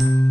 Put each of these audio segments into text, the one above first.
네,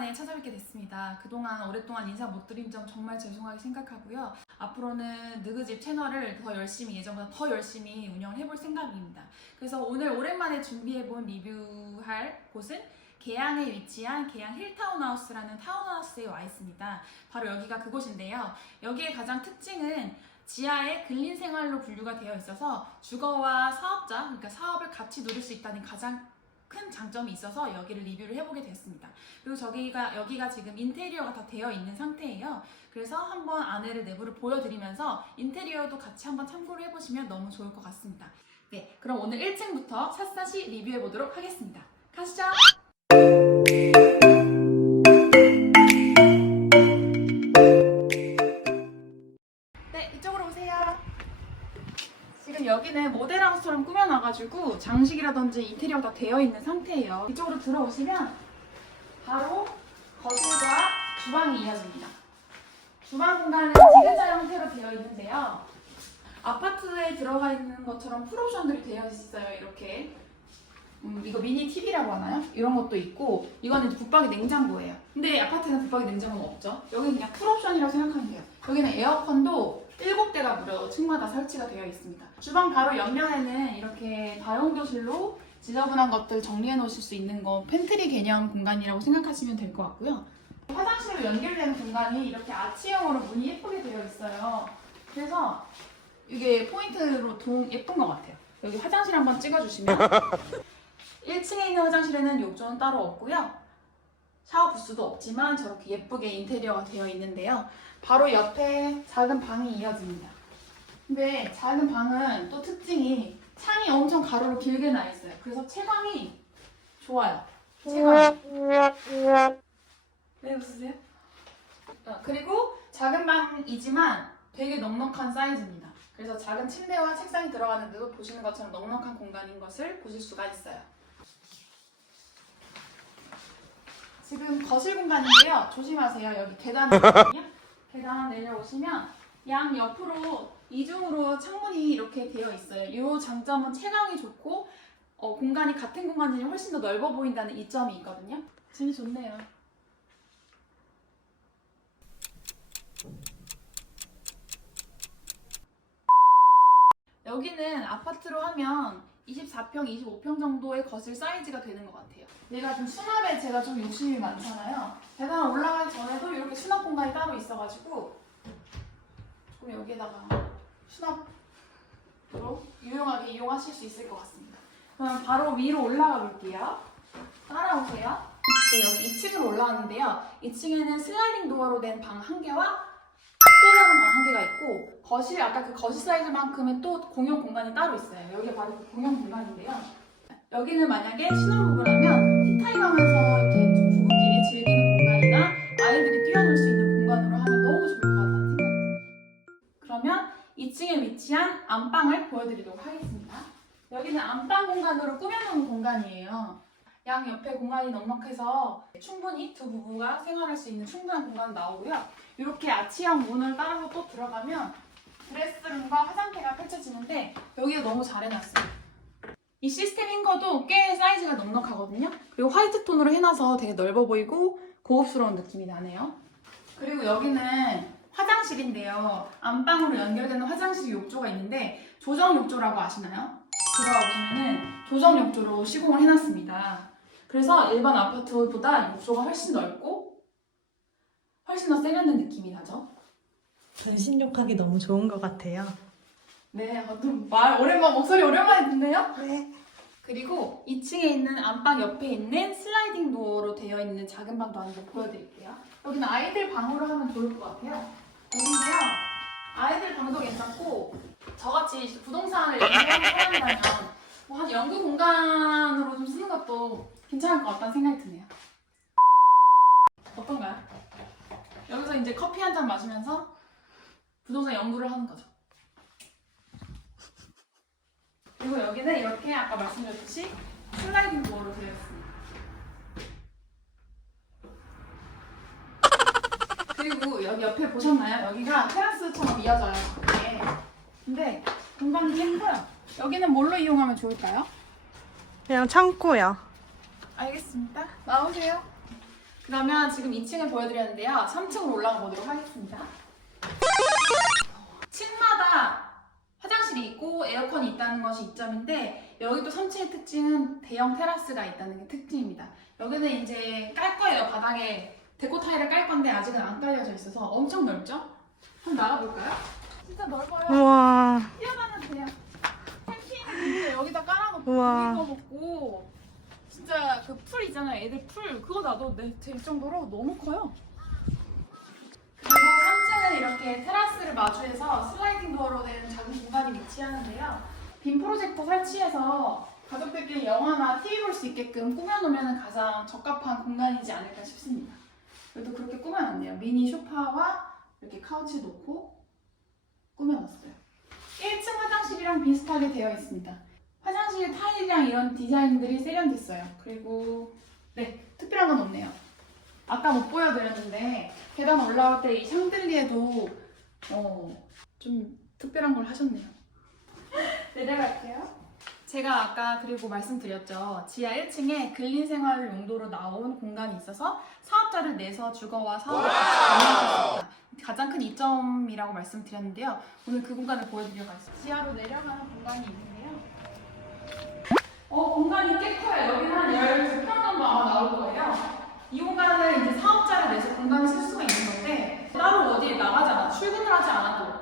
만에 찾아뵙게 됐습니다. 그동안 오랫동안 인사 못 드린 점 정말 죄송하게 생각하고요. 앞으로는 느그집 채널을 더 열심히, 예전보다 더 열심히 운영을 해볼 생각입니다. 그래서 오늘 오랜만에 준비해본 리뷰할 곳은 계양에 위치한 계양 힐타운하우스라는 타운하우스에 와 있습니다. 바로 여기가 그곳인데요. 여기의 가장 특징은 지하에 근린 생활로 분류가 되어 있어서 주거와 사업자, 그러니까 사업을 같이 누릴 수 있다는 가장 큰 장점이 있어서 여기를 리뷰를 해보게 됐습니다. 그리고 저기가 여기가 지금 인테리어가 다 되어 있는 상태예요. 그래서 한번 안에를 내부를 보여드리면서 인테리어도 같이 한번 참고를 해보시면 너무 좋을 것 같습니다. 네, 그럼 오늘 1층부터 샅샅이 리뷰해 보도록 하겠습니다. 가시죠. 장식이라든지 인테리어가 다 되어 있는 상태예요. 이쪽으로 들어오시면 바로 거실과 주방이 이어집니다. 주방 공간은 디귿자 형태로 되어 있는데요. 아파트에 들어가 있는 것처럼 풀옵션들이 되어 있어요. 이렇게. 음, 이거 미니 TV라고 하나요? 이런 것도 있고 이거는 붙박이 냉장고예요. 근데 아파트는 붙박이 냉장고는 없죠. 여기는 그냥 풀옵션이라고 생각하면 돼요. 여기는 에어컨도 7대가 무려 층마다 설치가 되어 있습니다. 주방 바로 옆면에는 이렇게 다용도실로 지저분한 것들 정리해 놓으실 수 있는 거 팬트리 개념 공간이라고 생각하시면 될 것 같고요. 화장실로 연결되는 공간이 이렇게 아치형으로 문이 예쁘게 되어 있어요. 그래서 이게 포인트로 동 예쁜 것 같아요. 여기 화장실 한번 찍어주시면 1층에 있는 화장실에는 욕조는 따로 없고요. 샤워 부스도 없지만 저렇게 예쁘게 인테리어가 되어 있는데요. 바로 옆에 작은 방이 이어집니다. 근데 작은 방은 또 특징이 창이 엄청 가로로 길게 나 있어요. 그래서 채광이 좋아요. 채광. 왜 웃으세요? 어, 그리고 작은 방이지만 되게 넉넉한 사이즈입니다. 그래서 작은 침대와 책상이 들어가는데도 보시는 것처럼 넉넉한 공간인 것을 보실 수가 있어요. 지금 거실 공간인데요. 조심하세요. 여기 계단이거든요. 계단 내려오시면 양 옆으로 이중으로 창문이 이렇게 되어 있어요. 이 장점은 채광이 좋고 어, 공간이 같은 공간이니 훨씬 더 넓어 보인다는 이점이 있거든요. 진이 좋네요. 여기는 아파트로 하면 24평, 25평 정도의 거실 사이즈가 되는 것 같아요. 얘가 좀 수납에 제가 좀 욕심이 많잖아요. 계단 올라가기 전에도 이렇게 수납 공간이 따로 있어가지고 조금 여기에다가 수납으로 유용하게 이용하실 수 있을 것 같습니다. 그럼 바로 위로 올라가 볼게요. 따라오세요. 네, 여기 2층으로 올라왔는데요. 2층에는 슬라이딩 도어로 된 방 한 개와 또 다른 방한 개가 있고 거실 아까 그 거실 사이즈만큼은 또 공용 공간이 따로 있어요. 여기가 바로 그 공용 공간인데요. 여기는 만약에 신혼부부라면 티타임 하면서 이렇게 부부끼리 즐기는 공간이나 아이들이 뛰어놀 수 있는 공간으로 하면 너무 좋을 것 같다는 생각이. 그러면 2층에 위치한 안방을 보여드리도록 하겠습니다. 여기는 안방 공간으로 꾸며놓은 공간이에요. 양 옆에 공간이 넉넉해서 충분히 두 부부가 생활할 수 있는 충분한 공간 나오고요. 이렇게 아치형 문을 따라서 또 들어가면 드레스룸과 화장대가 펼쳐지는데 여기가 너무 잘 해놨어요. 이 시스템 힌거도 꽤 사이즈가 넉넉하거든요. 그리고 화이트 톤으로 해놔서 되게 넓어 보이고 고급스러운 느낌이 나네요. 그리고 여기는 화장실인데요. 안방으로 연결되는 화장실 욕조가 있는데 조정 욕조라고 아시나요? 들어가 보시면은 조정 욕조로 시공을 해놨습니다. 그래서 일반 아파트보다 욕조가 훨씬 넓고 훨씬 더 세련된 느낌이 나죠? 전신욕하기 너무 좋은 것 같아요. 네, 어떤 말 오랜만 목소리 오랜만에 듣네요. 네. 그리고 2층에 있는 안방 옆에 있는 슬라이딩 도어로 되어 있는 작은 방도 한번 보여드릴게요. 여기는 아이들 방으로 하면 좋을 것 같아요. 여기인데요. 아이들 방도 괜찮고 저같이 부동산을 뭐 한 연구 공간으로 좀 쓰는 것도 괜찮을 것 같다는 생각이 드네요. 어떤가요? 여기서 이제 커피 한 잔 마시면서 부동산 연구를 하는 거죠. 그리고 여기는 이렇게 아까 말씀드렸듯이 슬라이딩 도어로 되어 있습니다. 그리고 여기 옆에 보셨나요? 여기가 테라스처럼 이어져요. 네. 근데 공간이 꽤 커요. 여기는 뭘로 이용하면 좋을까요? 그냥 창고요. 알겠습니다. 나오세요. 그러면 지금 2층을 보여드렸는데요. 3층으로 올라가 보도록 하겠습니다. 층마다 화장실이 있고 에어컨이 있다는 것이 이점인데 여기도 3층의 특징은 대형 테라스가 있다는 게 특징입니다. 여기는 이제 깔 거예요. 바닥에 데코 타일을 깔 건데 아직은 안 깔려져 있어서 엄청 넓죠? 한번 나가볼까요? 진짜 넓어요. 우와. 뛰어가면 돼요. 여기다 깔아놓고 우와. 고기 먹고 진짜 그 풀 있잖아요. 애들 풀 그거 놔도 내- 될 정도로 너무 커요. 그리고 3층은 이렇게 테라스를 마주해서 슬라이딩 도어로 된 작은 공간이 위치하는데요. 빔 프로젝터 설치해서 가족들끼리 영화나 TV 볼 수 있게끔 꾸며놓으면 가장 적합한 공간이지 않을까 싶습니다. 그래도 그렇게 꾸며놨네요. 미니 소파와 이렇게 카우치 놓고 꾸며놨어요. 1층 화장실이랑 비슷하게 되어 있습니다. 화장실 타일이랑 이런 디자인들이 세련됐어요. 그리고 네 특별한 건 없네요. 아까 못 보여드렸는데 계단 올라올 때 이 샹들리에도 어, 좀 특별한 걸 하셨네요. 내려갈게요. 제가 아까 그리고 말씀드렸죠. 지하 1층에 근린 생활 용도로 나온 공간이 있어서 사업자를 내서 주거와 사업을 같이. 가장 큰 이점이라고 말씀드렸는데요. 오늘 그 공간을 보여드리려고 했어요. 지하로 내려가는 공간이 있는데요. 어, 공간이 꽤 커요. 여기는 한 12평 정도 아마 나올 거예요. 이 공간을 이제 사업자를 내서 공간을 쓸 수가 있는 건데 따로 어디에 나가잖아. 출근을 하지 않아도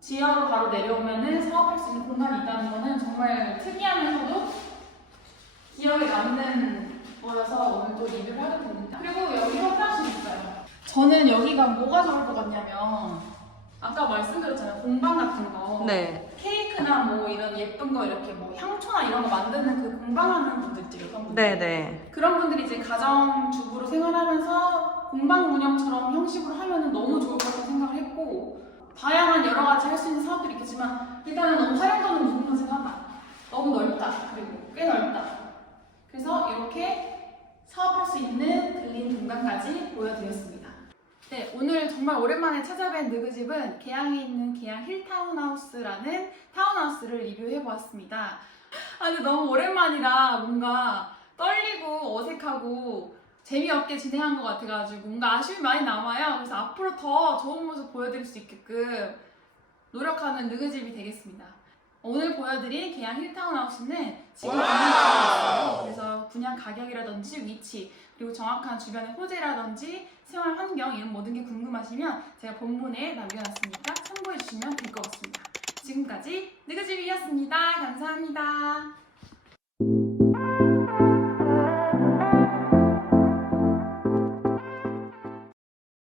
지하로 바로 내려오면은 사업할 수 있는 공간이 있다는 거는 정말 특이하면서도 기억에 남는 거여서 오늘 또 리뷰를 하게 됩니다. 그리고 여기 화장실 있어요. 저는 여기가 뭐가 좋을 것 같냐면 아까 말씀드렸잖아요. 공방 같은 거. 네. 케이크나 뭐 이런 예쁜 거 이렇게 뭐 향초나 이런 거 만드는 그 공방하는 분들 있죠 여성분들. 네네. 그런 분들이 이제 가정주부로 생활하면서 공방 운영처럼 형식으로 하면은 너무 좋을 것 같다는 생각을 했고 다양한 여러 가지 할 수 있는 사업들이 있겠지만 일단은 너무 활용도는 높은 생각하다. 너무 넓다. 그리고 꽤 넓다. 그래서 이렇게 사업할 수 있는 들린 공간까지 보여드렸습니다. 네, 오늘 정말 오랜만에 찾아뵌 느그집은 계양에 있는 계양 힐 타운하우스라는 타운하우스를 리뷰해보았습니다. 아, 근데 너무 오랜만이라 뭔가 떨리고 어색하고 재미없게 진행한 것 같아가지고 뭔가 아쉬움이 많이 남아요. 그래서 앞으로 더 좋은 모습 보여드릴 수 있게끔 노력하는 느그집이 되겠습니다. 오늘 보여드린 계양 힐타운하우스는 지금 분양하고 있어요. 그래서 분양 가격이라든지 위치 그리고 정확한 주변의 호재라든지 생활 환경 이런 모든 게 궁금하시면 제가 본문에 남겨놨으니까 참고해 주시면 될 것 같습니다. 지금까지 느그집이었습니다. 감사합니다.